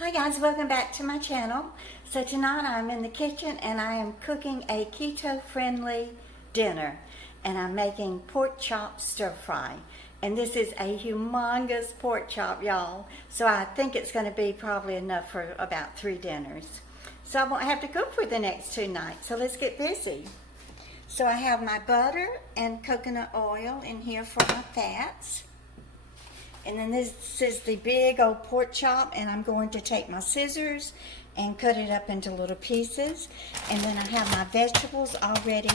Hi guys, welcome back to my channel. So tonight I'm in the kitchen and I am cooking a keto friendly dinner, and I'm making pork chop stir fry, and this is a humongous pork chop, y'all, so I think it's going to be probably enough for about 3 dinners, so I won't have to cook for the next 2 nights. So let's get busy. So I have my butter and coconut oil in here for my fats. And then this is the big old pork chop, and I'm going to take my scissors and cut it up into little pieces. And then I have my vegetables already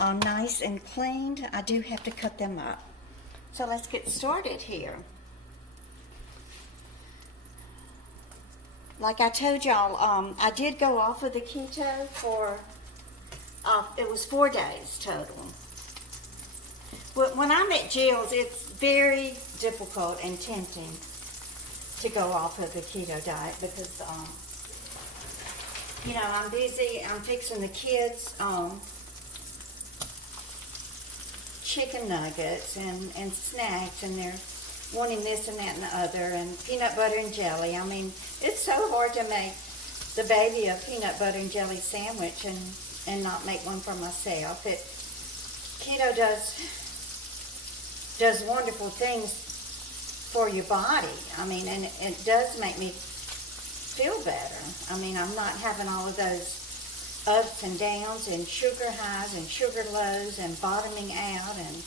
all nice and cleaned. I do have to cut them up. So let's get started here. Like I told y'all, I did go off of the keto for, it was 4 days total. When I'm at Jill's, it's very difficult and tempting to go off of the keto diet because, you know, I'm busy. I'm fixing the kids chicken nuggets and snacks, and they're wanting this and that and the other, and peanut butter and jelly. I mean, it's so hard to make the baby a peanut butter and jelly sandwich and not make one for myself. Keto does wonderful things for your body. I mean, and it does make me feel better. I mean, I'm not having all of those ups and downs and sugar highs and sugar lows and bottoming out and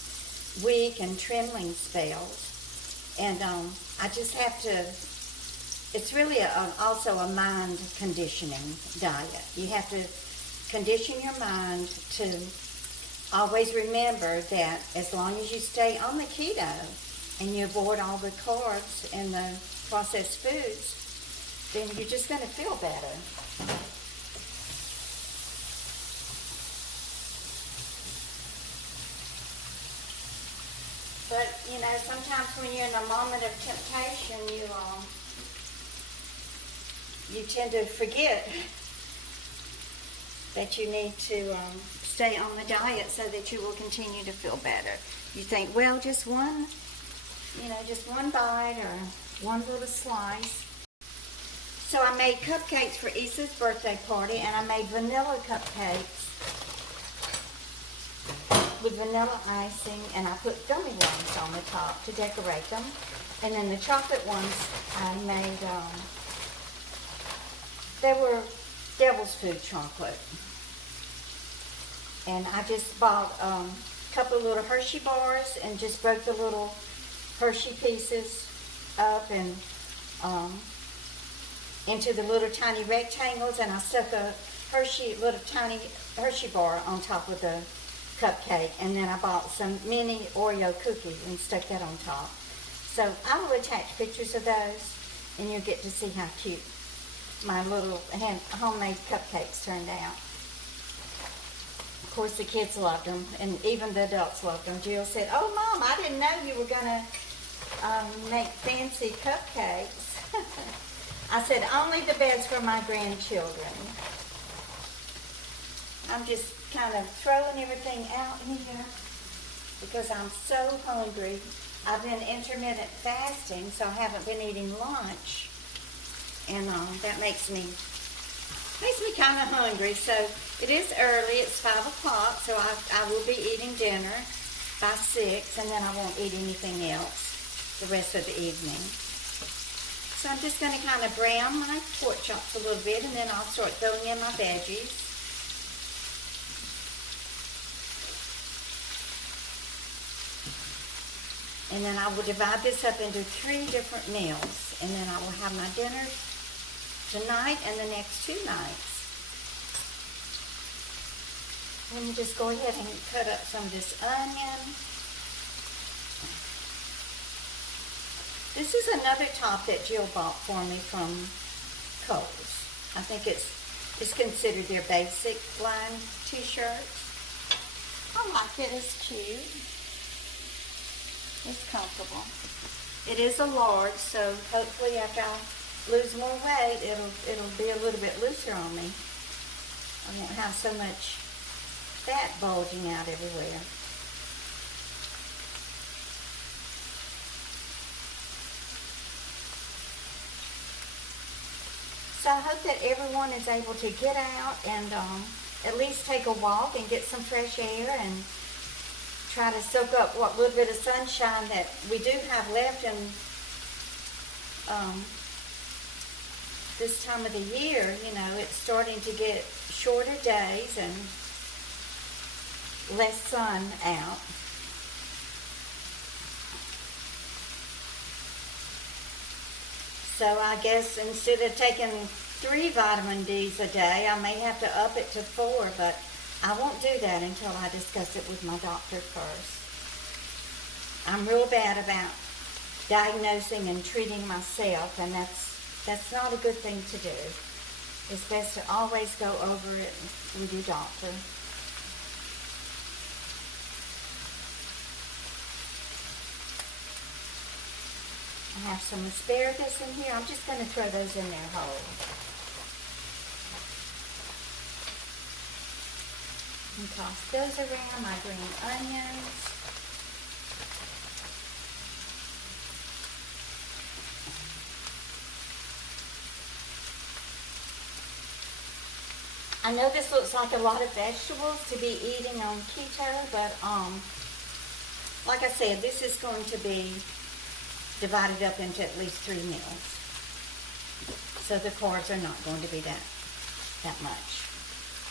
weak and trembling spells. And I just have to, it's really also a mind conditioning diet. You have to condition your mind to always remember that as long as you stay on the keto and you avoid all the carbs and the processed foods, then you're just going to feel better. But, you know, sometimes when you're in a moment of temptation, you tend to forget that you need to stay on the diet so that you will continue to feel better. You think, well, just one bite or one little slice. So I made cupcakes for Issa's birthday party, and I made vanilla cupcakes with vanilla icing, and I put gummy worms on the top to decorate them. And then the chocolate ones I made, they were devil's food chocolate. And I just bought a couple of little Hershey bars and just broke the little Hershey pieces up and into the little tiny rectangles, and I stuck a little tiny Hershey bar on top of the cupcake, and then I bought some mini Oreo cookies and stuck that on top. So I will attach pictures of those, and you'll get to see how cute my little homemade cupcakes turned out. Of course, the kids loved them, and even the adults loved them. Jill said, "Oh, Mom, I didn't know you were going to make fancy cupcakes." I said, "Only the best for my grandchildren." I'm just kind of throwing everything out here because I'm so hungry. I've been intermittent fasting, so I haven't been eating lunch, and that makes me kind of hungry. So it is early. It's 5 o'clock, so I will be eating dinner by 6, and then I won't eat anything else the rest of the evening. So I'm just going to kind of brown my pork chops a little bit, and then I'll start throwing in my veggies. And then I will divide this up into 3 different meals, and then I will have my dinner tonight and the next 2 nights. Let me just go ahead and cut up some of this onion. This is another top that Jill bought for me from Kohl's. I think it's considered their basic line t-shirts. I like it. It's cute. It's comfortable. It is a large, so hopefully after I lose more weight, it'll be a little bit looser on me. I won't have so much fat bulging out everywhere. So I hope that everyone is able to get out and at least take a walk and get some fresh air and try to soak up what little bit of sunshine that we do have left in this time of the year. You know, it's starting to get shorter days and less sun out. So I guess instead of taking 3 vitamin Ds a day, I may have to up it to 4, but I won't do that until I discuss it with my doctor first. I'm real bad about diagnosing and treating myself, and that's not a good thing to do. It's best to always go over it with your doctor. I have some asparagus in here. I'm just going to throw those in there whole. And toss those around, my green onions. I know this looks like a lot of vegetables to be eating on keto, but like I said, this is going to be divided up into at least 3 meals. So the carbs are not going to be that much.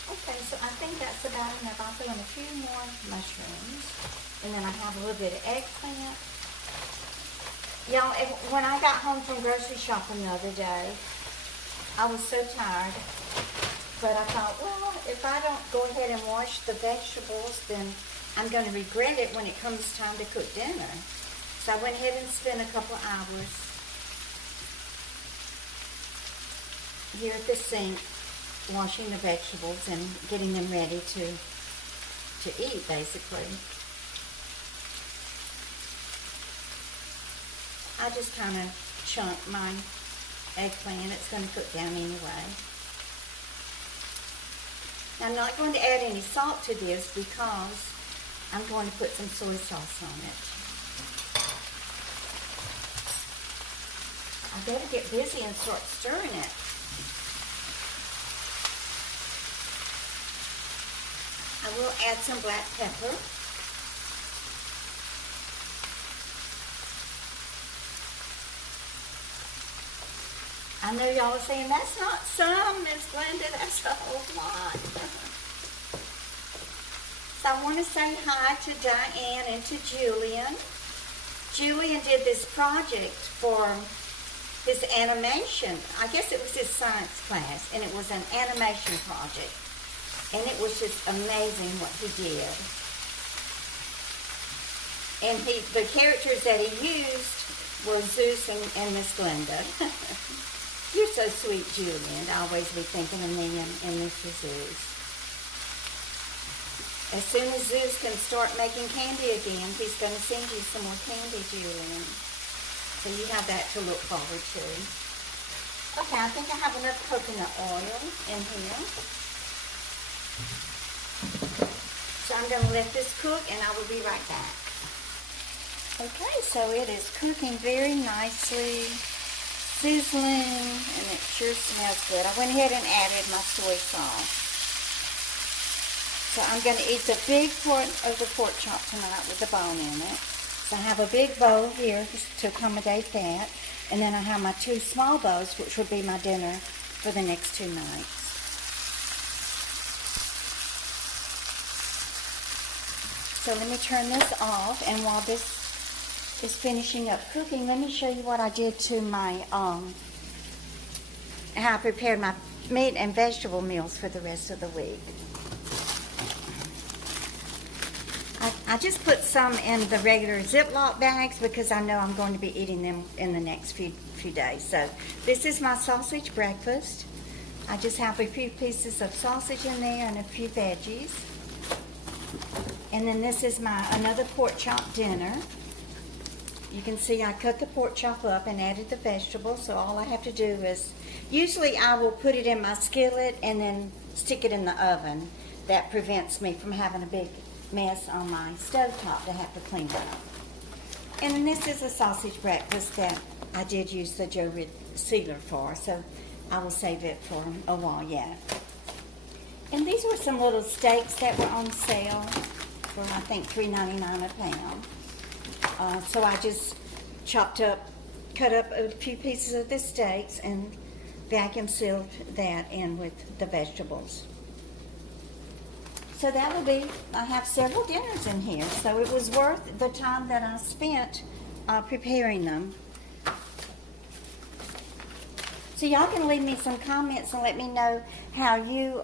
Okay, so I think that's about enough. I'll throw in a few more mushrooms. And then I have a little bit of eggplant. Y'all, when I got home from grocery shopping the other day, I was so tired. But I thought, well, if I don't go ahead and wash the vegetables, then I'm going to regret it when it comes time to cook dinner. So I went ahead and spent a couple hours here at the sink washing the vegetables and getting them ready to eat, basically. I just kind of chunk my eggplant. It's going to cook down anyway. Now, I'm not going to add any salt to this because I'm going to put some soy sauce on it. I better get busy and start stirring it. I will add some black pepper. I know y'all are saying, that's not some, Miss Glenda, that's a whole lot. So I want to say hi to Diane and to Julian. Julian did this project for his animation. I guess it was his science class, and it was an animation project. And it was just amazing what he did. And the characters that he used were Zeus and Miss Glenda. You're so sweet, Julian. I always be thinking of me and Mr. Zeus. As soon as Zeus can start making candy again, he's going to send you some more candy, Julian. So you have that to look forward to. Okay, I think I have enough coconut oil in here. So I'm going to let this cook, and I will be right back. Okay, so it is cooking very nicely, sizzling, and it sure smells good. I went ahead and added my soy sauce. So I'm going to eat the big part of the pork chop tonight with the bone in it. So I have a big bowl here to accommodate that. And then I have my 2 small bowls, which will be my dinner for the next 2 nights. So let me turn this off, and while this is finishing up cooking, let me show you what I did to my, how I prepared my meat and vegetable meals for the rest of the week. I just put some in the regular Ziploc bags because I know I'm going to be eating them in the next few days. So this is my sausage breakfast. I just have a few pieces of sausage in there and a few veggies. And then this is my another pork chop dinner. You can see I cut the pork chop up and added the vegetables, so all I have to do is, usually I will put it in my skillet and then stick it in the oven. That prevents me from having a big mess on my stovetop to have to clean up. And then this is a sausage breakfast that I did use the Joe Sealer for. So I will save it for a while, yeah. And these were some little steaks that were on sale for, I think, $3.99 a pound. So I just cut up a few pieces of the steaks and vacuum sealed that in with the vegetables. So that will be, I have several dinners in here, so it was worth the time that I spent preparing them. So y'all can leave me some comments and let me know how you,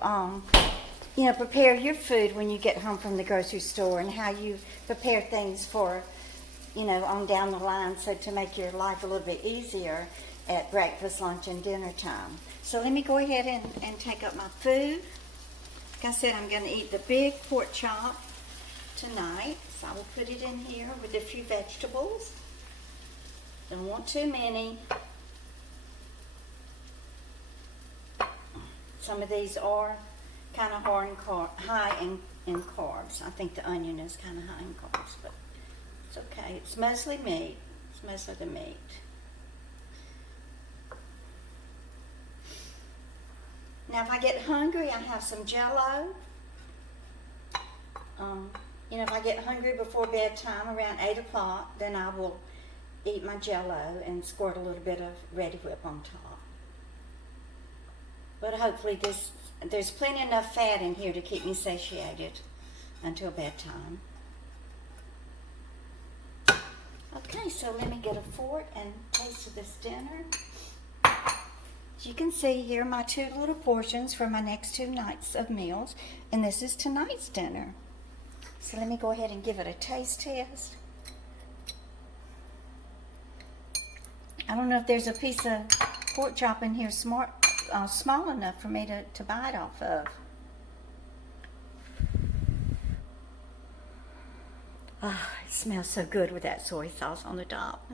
prepare your food when you get home from the grocery store, and how you prepare things for, on down the line, so to make your life a little bit easier at breakfast, lunch, and dinner time. So let me go ahead and take up my food. Like I said, I'm going to eat the big pork chop tonight, so I will put it in here with a few vegetables. Don't want too many. Some of these are kind of high in carbs. I think the onion is kind of high in carbs, but it's okay. It's mostly meat. It's mostly the meat. Now, if I get hungry, I have some Jell-O. If I get hungry before bedtime, around 8 o'clock, then I will eat my Jell-O and squirt a little bit of Ready Whip on top. But hopefully there's plenty enough fat in here to keep me satiated until bedtime. Okay, so let me get a fork and taste this dinner. As you can see, here are my 2 little portions for my next 2 nights of meals, and this is tonight's dinner. So let me go ahead and give it a taste test. I don't know if there's a piece of pork chop in here small enough for me to bite off of. Ah, it smells so good with that soy sauce on the top.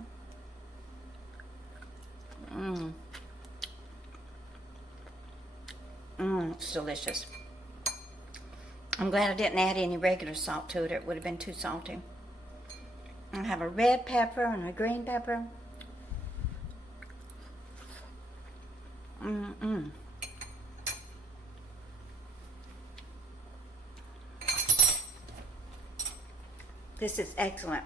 It's delicious. I'm glad I didn't add any regular salt to it. It would have been too salty. I have a red pepper and a green pepper. This is excellent.